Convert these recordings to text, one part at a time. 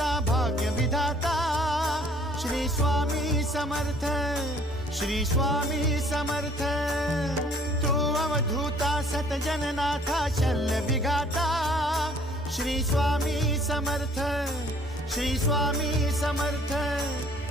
भाग्य विधाता श्री स्वामी समर्थ श्री स्वामी अवधूता सत जननाथा श्री स्वामी समर्थ श्री स्वामी समर्थ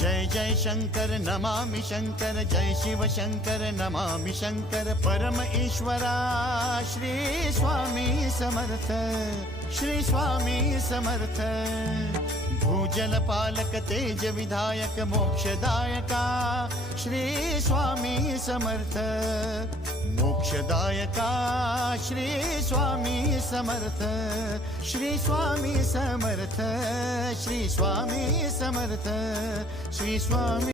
जय जय शंकर नमामि शङ्कर जय शिव शिवशङ्कर नमामि शङ्कर ईश्वरा श्री स्वामी समर्थ श्री स्वामी समर्थ भूजलपालक तेजविधायक तेज विधायक मोक्षदायका श्री स्वामी समर्थ मोक्षयका श्री स्वामी समर्थ श्री स्वामी समर्थ श्री स्वामी समर्थ श्री स्वामी